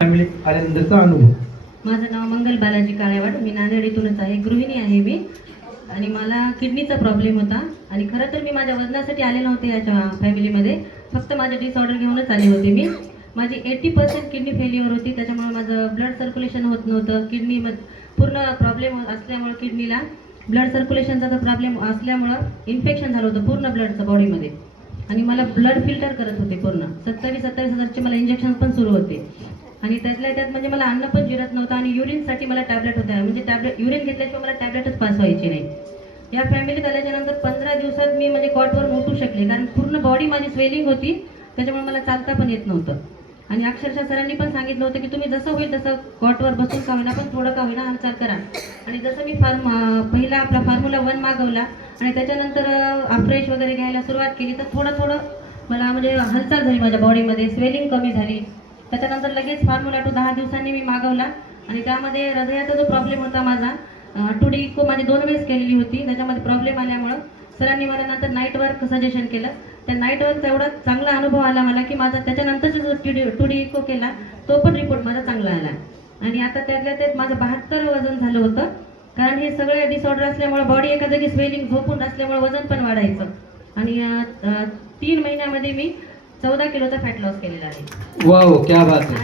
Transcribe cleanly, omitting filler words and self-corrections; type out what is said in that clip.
फॅमिलीत आल्यानंतरचा अनुभव. माझं नाव मंगल बालाजी काळेवाड, मी नांदेड इथूनच आहे, गृहिणी आहे मी. आणि मला किडनीचा प्रॉब्लेम होता आणि खरं तर मी माझ्या वजनासाठी आले नव्हते याच्या फॅमिलीमध्ये, फक्त माझे डिसऑर्डर घेऊनच आले होते मी. माझी 80% किडनी फेल्युअर होती, त्याच्यामुळे माझं ब्लड सर्क्युलेशन होत नव्हतं. पूर्ण प्रॉब्लेम असल्यामुळे किडनीला ब्लड सर्क्युलेशनचा प्रॉब्लेम असल्यामुळं इन्फेक्शन झालं होतं पूर्ण ब्लडचं बॉडीमध्ये. आणि मला ब्लड फिल्टर करत होते पूर्ण 27,000चे मला इंजेक्शन पण सुरू होते. आणि त्यातल्या त्यात म्हणजे मला अन्न पण जिरत नव्हतं आणि युरिनसाठी मला टॅबलेट होत्या, म्हणजे युरिन घेतल्याशिवाय मला टॅबलेटच पास व्हायची नाही. या फॅमिलीत आल्याच्या नंतर 15 दिवसात मी म्हणजे कॉटवर उठू शकले, कारण पूर्ण बॉडी माझी स्वेलिंग होती, त्याच्यामुळे मला चालता पण येत नव्हतं. आणि अक्षरशः सरांनी पण सांगितलं होतं की तुम्ही जसं होईल तसं कॉटवर बसून का होईना पण थोडं का होईना हालचाल करा. आणि जसं मी पहिला आपला फॉर्म्युला 1 मागवला आणि त्याच्यानंतर अफ्रेश वगैरे घ्यायला सुरुवात केली, तर थोडं मला म्हणजे हालचाल झाली, माझ्या बॉडीमध्ये स्वेलिंग कमी झाली. त्याच्यानंतर लगेच फॉर्म्युला 2 10 दिवसांनी मी मागवला आणि त्यामध्ये हृदयाचा जो प्रॉब्लेम होता माझा, 2D इको माझी 2 वेळेस केलेली होती, त्याच्यामध्ये प्रॉब्लेम आल्यामुळं सरांनी मला नंतर नाईट वर्क सजेशन केलं. त्या नाईट वर्कचा एवढा चांगला अनुभव आला मला की माझा त्याच्यानंतरचा जो 2D इको केला तो पण रिपोर्ट माझा चांगला आला. आणि आता त्यातल्या त्यात माझं 72 वजन झालं होतं, कारण हे सगळे डिसऑर्डर असल्यामुळे बॉडी एका जागी स्वेलिंग झोपून असल्यामुळे वजन पण वाढायचं. आणि 3 महिन्यामध्ये मी 14 किलोचा फॅट लॉस केलेला आहे. वाव, क्या बात है.